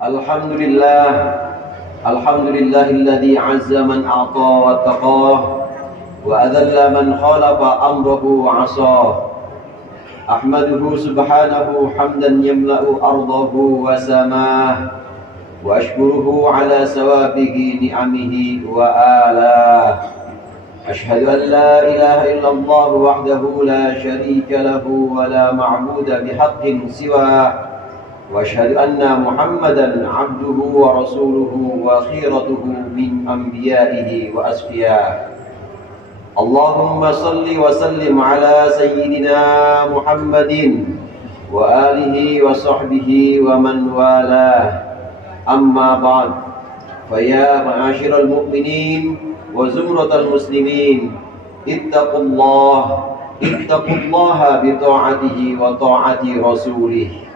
Alhamdulillah, alhamdulillahilladzi azza man a'ta wa taqah wa adalla man khalafa amrahu wa 'asah. Ahmaduhu subhanahu hamdan yamla'u ardahu wa samah, wa ashkuruhu ala sawabihi ni'amihi wa alah. Ashhadu an la ilaha illallah wahdahu la syarika lahu wa la ma'buda bihaqqin siwah. وأشهد أن محمدا عبده ورسوله وخيرته من أنبيائه وأصفيائه. اللهم صل وسلم على سيدنا محمد وآله وصحبه ومن والاه. أما بعد، فيا معاشر المؤمنين وزمرة المسلمين، اتقوا الله بطاعته وطاعة رسوله،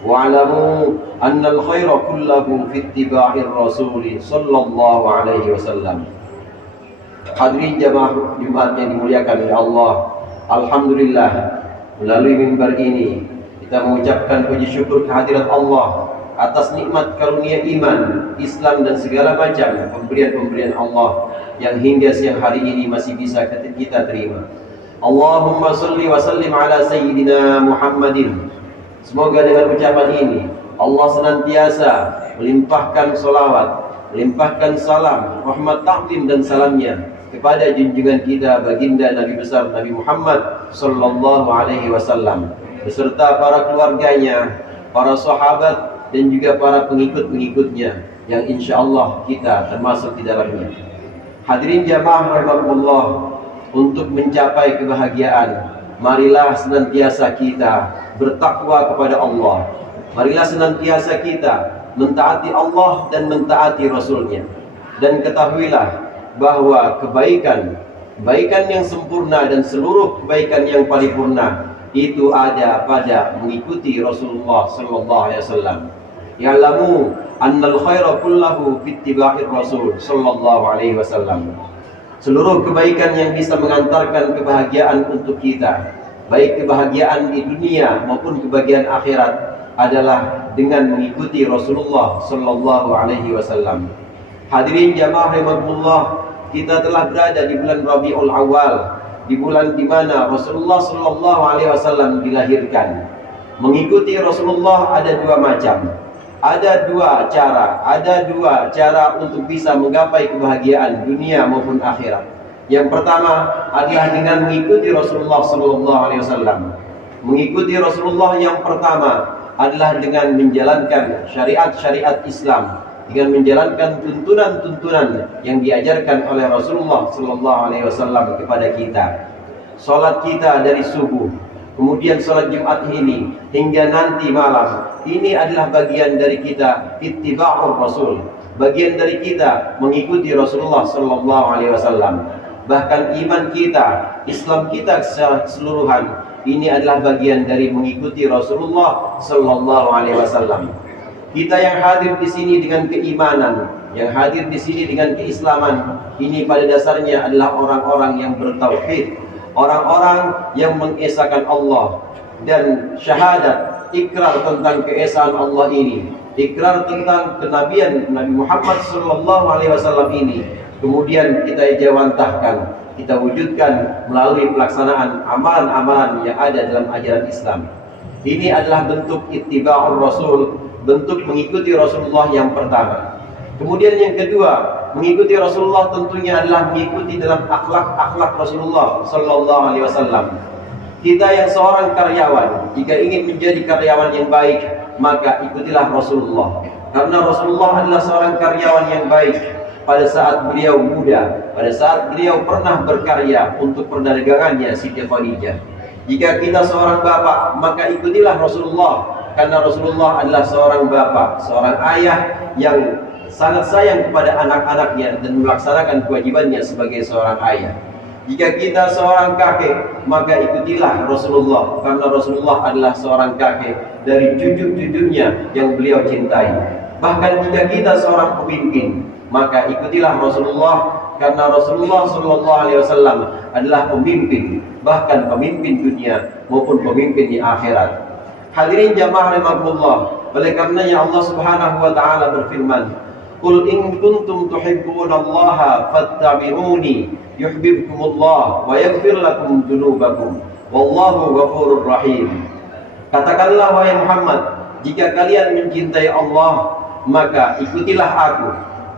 wa'lamu annal khaira kullahu fi ittiba'ir rasul sallallahu alaihi wasallam. Hadirin jamaah Jumat yang dimuliakan oleh Allah, alhamdulillah, melalui mimbar ini kita mengucapkan puji syukur kehadirat Allah atas nikmat karunia iman, Islam dan segala macam pemberian-pemberian Allah yang hingga siang hari ini masih bisa kita terima. Allahumma salli wa sallim ala sayyidina Muhammadin. Semoga dengan ucapan ini Allah senantiasa melimpahkan salawat, melimpahkan salam, rahmat, taklim dan salamnya kepada junjungan kita baginda Nabi besar Nabi Muhammad sallallahu alaihi wasallam beserta para keluarganya, para sahabat dan juga para pengikut-pengikutnya yang insyaallah kita termasuk di dalamnya. Hadirin jamaah rahimakumullah, untuk mencapai kebahagiaan, marilah senantiasa kita bertakwa kepada Allah. Marilah senantiasa kita mentaati Allah dan mentaati Rasulnya. Dan ketahuilah bahwa kebaikan yang sempurna dan seluruh kebaikan yang paripurna itu ada pada mengikuti Rasulullah sallallahu alaihi wasallam. Ya'lamu annal khaira kullahu fi ittiba'ir Rasul sallallahu alaihi wasallam. Seluruh kebaikan yang bisa mengantarkan kebahagiaan untuk kita, baik kebahagiaan di dunia maupun kebahagiaan akhirat, adalah dengan mengikuti Rasulullah sallallahu alaihi wasallam. Hadirin jamaah rahimakumullah, kita telah berada di bulan Rabiul Awal, di bulan di mana Rasulullah sallallahu alaihi wasallam dilahirkan. Mengikuti Rasulullah ada dua macam. Ada dua cara untuk bisa menggapai kebahagiaan dunia maupun akhirat. Yang pertama adalah dengan mengikuti Rasulullah sallallahu alaihi wasallam. Mengikuti Rasulullah yang pertama adalah dengan menjalankan syariat-syariat Islam, dengan menjalankan tuntunan-tuntunan yang diajarkan oleh Rasulullah sallallahu alaihi wasallam kepada kita. Salat kita dari subuh, kemudian salat Jumat ini hingga nanti malam, ini adalah bagian dari kita ittiba'ur Rasul, bagian dari kita mengikuti Rasulullah sallallahu alaihi wasallam. Bahkan iman kita, Islam kita secara keseluruhan, ini adalah bagian dari mengikuti Rasulullah sallallahu alaihi wasallam. Kita yang hadir di sini dengan keimanan, yang hadir di sini dengan keislaman, ini pada dasarnya adalah orang-orang yang bertauhid, orang-orang yang mengesahkan Allah dan syahadat, ikrar tentang keesaan Allah ini, ikrar tentang kenabian Nabi Muhammad sallallahu alaihi wasallam ini. Kemudian kita jawantahkan, kita wujudkan melalui pelaksanaan amalan-amalan yang ada dalam ajaran Islam. Ini adalah bentuk ittiba'ur Rasul, bentuk mengikuti Rasulullah yang pertama. Kemudian yang kedua, mengikuti Rasulullah tentunya adalah mengikuti dalam akhlak Rasulullah sallallahu alaihi wasallam. Kita yang seorang karyawan, jika ingin menjadi karyawan yang baik, maka ikutilah Rasulullah. Karena Rasulullah adalah seorang karyawan yang baik. Pada saat beliau muda, pada saat beliau pernah berkarya untuk perdagangannya Siti Khadijah. Jika kita seorang bapak, maka ikutilah Rasulullah, karena Rasulullah adalah seorang bapak, seorang ayah yang sangat sayang kepada anak-anaknya dan melaksanakan kewajibannya sebagai seorang ayah. Jika kita seorang kakek, maka ikutilah Rasulullah, karena Rasulullah adalah seorang kakek dari cucu-cucunya yang beliau cintai. Bahkan jika kita seorang pemimpin, maka ikutilah Rasulullah, karena Rasulullah sallallahu alaihi wasallam adalah pemimpin, bahkan pemimpin dunia maupun pemimpin di akhirat. Hadirin jamaah rahimakumullah, Oleh karenanya Allah Subhanahu wa taala berfirman, "Qul in kuntum tuhibbunallaha fattabi'uni yuhibbukumullah wa yaghfir lakum dzunubakum wallahu ghafurur rahim." Katakanlah wahai Muhammad, jika kalian mencintai Allah, maka ikutilah aku,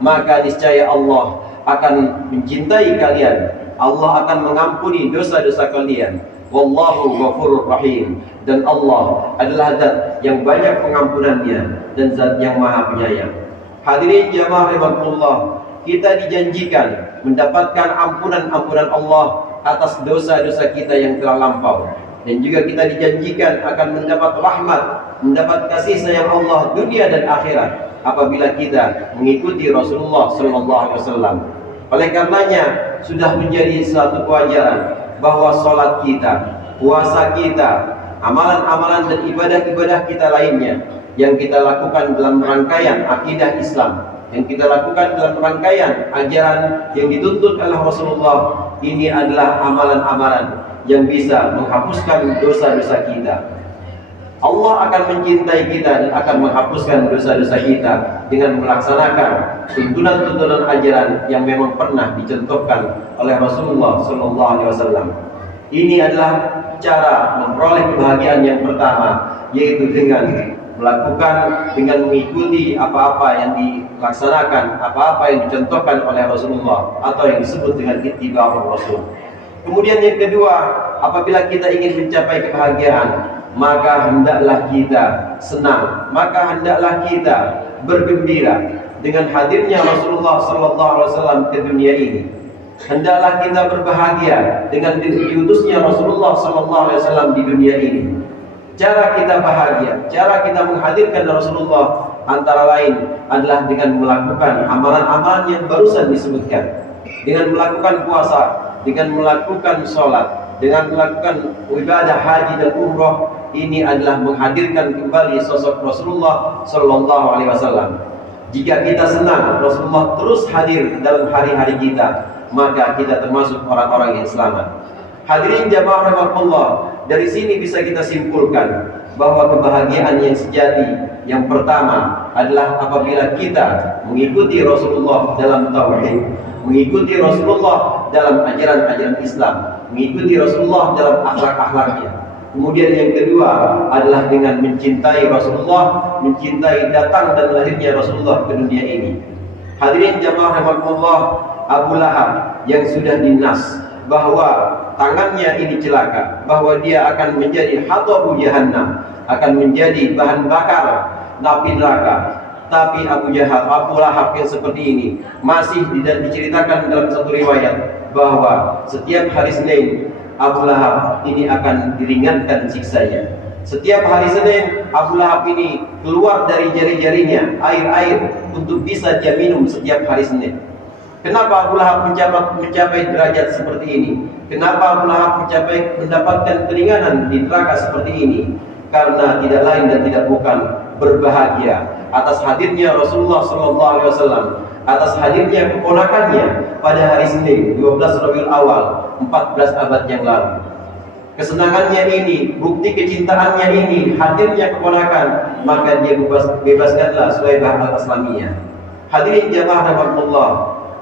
maka niscaya Allah akan mencintai kalian. Allah akan mengampuni dosa-dosa kalian. Wallahu ghafurur rahim. Dan Allah adalah zat yang banyak pengampunannya dan zat yang maha penyayang. Hadirin jamaah rahimakumullah, kita dijanjikan mendapatkan ampunan-ampunan Allah atas dosa-dosa kita yang telah lampau. Dan juga kita dijanjikan akan mendapat rahmat, mendapat kasih sayang Allah dunia dan akhirat apabila kita mengikuti Rasulullah SAW. Oleh karenanya sudah menjadi suatu kewajaran bahwa sholat kita, puasa kita, amalan-amalan dan ibadah-ibadah kita lainnya yang kita lakukan dalam rangkaian akidah Islam, yang kita lakukan dalam rangkaian ajaran yang dituntut oleh Rasulullah, ini adalah amalan-amalan yang bisa menghapuskan dosa-dosa kita. Allah akan mencintai kita dan akan menghapuskan dosa-dosa kita dengan melaksanakan tuntunan-tuntunan ajaran yang memang pernah dicontohkan oleh Rasulullah SAW. Ini adalah cara memperoleh kebahagiaan yang pertama, yaitu dengan mengikuti apa-apa yang dilaksanakan, apa-apa yang dicontohkan oleh Rasulullah atau yang disebut dengan ittiba'ur Rasul. Kemudian yang kedua, apabila kita ingin mencapai kebahagiaan, maka hendaklah kita senang, maka hendaklah kita bergembira dengan hadirnya Rasulullah SAW ke dunia ini. Hendaklah kita berbahagia dengan diutusnya Rasulullah SAW di dunia ini. Cara kita bahagia, cara kita menghadirkan Rasulullah antara lain adalah dengan melakukan amalan-amalan yang barusan disebutkan, dengan melakukan puasa, dengan melakukan sholat, dengan melakukan ibadah haji dan umroh. Ini adalah menghadirkan kembali sosok Rasulullah SAW. Jika kita senang Rasulullah terus hadir dalam hari-hari kita, maka kita termasuk orang-orang yang selamat. Hadirin jamaah rahimakumullah, dari sini bisa kita simpulkan bahwa kebahagiaan yang sejati yang pertama adalah apabila kita mengikuti Rasulullah dalam tauhid, mengikuti Rasulullah dalam ajaran-ajaran Islam, mengikuti Rasulullah dalam akhlak-akhlaknya. Kemudian yang kedua adalah dengan mencintai Rasulullah, mencintai datang dan lahirnya Rasulullah ke dunia ini. Hadirin jamaah rahimakumullah, Abu Lahab yang sudah dinas bahwa tangannya ini celaka, bahwa dia akan menjadi hatabu jahannam, akan menjadi bahan bakar api neraka. Tapi Abu Lahab yang seperti ini masih diceritakan dalam satu riwayat bahwa setiap hari Senin Abu Lahab ini akan diringankan siksanya. Setiap hari Senin Abu Lahab ini keluar dari jari-jarinya air-air untuk bisa dia minum setiap hari Senin. Kenapa Abu Lahab mencapai derajat seperti ini? Kenapa Abu Lahab mendapatkan keringanan di neraka seperti ini? Karena tidak lain dan tidak bukan berbahagia atas hadirnya Rasulullah SAW, atas hadirnya keponakannya pada hari Senin 12 Rabiul Awal 14 abad yang lalu. Kesenangannya ini, bukti kecintaannya ini, hadirnya keponakan, maka dia bebaskanlah Suwaibah al-Aslamiyah. Hadirin jamaah rahimakumullah,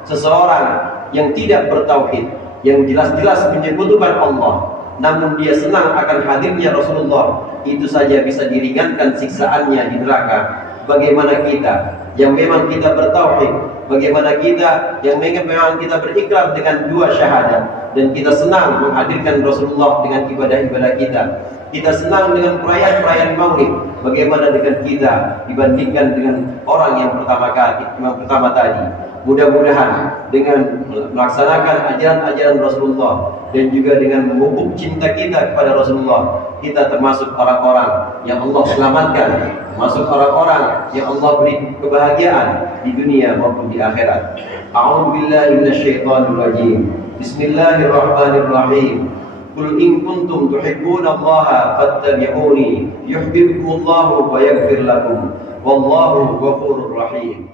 seseorang yang tidak bertauhid, yang jelas-jelas menyekutukan Allah, namun dia senang akan hadirnya Rasulullah, itu saja bisa diringankan siksaannya di neraka. Bagaimana kita yang memang kita bertauhid, bagaimana kita yang memang kita berikrar dengan dua syahadat, dan kita senang menghadirkan Rasulullah dengan ibadah-ibadah kita, kita senang dengan perayaan-perayaan Maulid. Bagaimana dengan kita dibandingkan dengan orang yang pertama tadi? Mudah-mudahan dengan melaksanakan ajaran-ajaran Rasulullah dan juga dengan memupuk cinta kita kepada Rasulullah, kita termasuk orang-orang yang Allah selamatkan, masuk orang-orang yang Allah beri kebahagiaan di dunia maupun di akhirat. A'udzu billahi minasyaitonir rajim. Bismillahirrahmanirrahim. Qul in kuntum tuhibbunallaha fattabi'uni yuhibbukumullahu wa yaghfir lakum wallahu ghafurur rahim.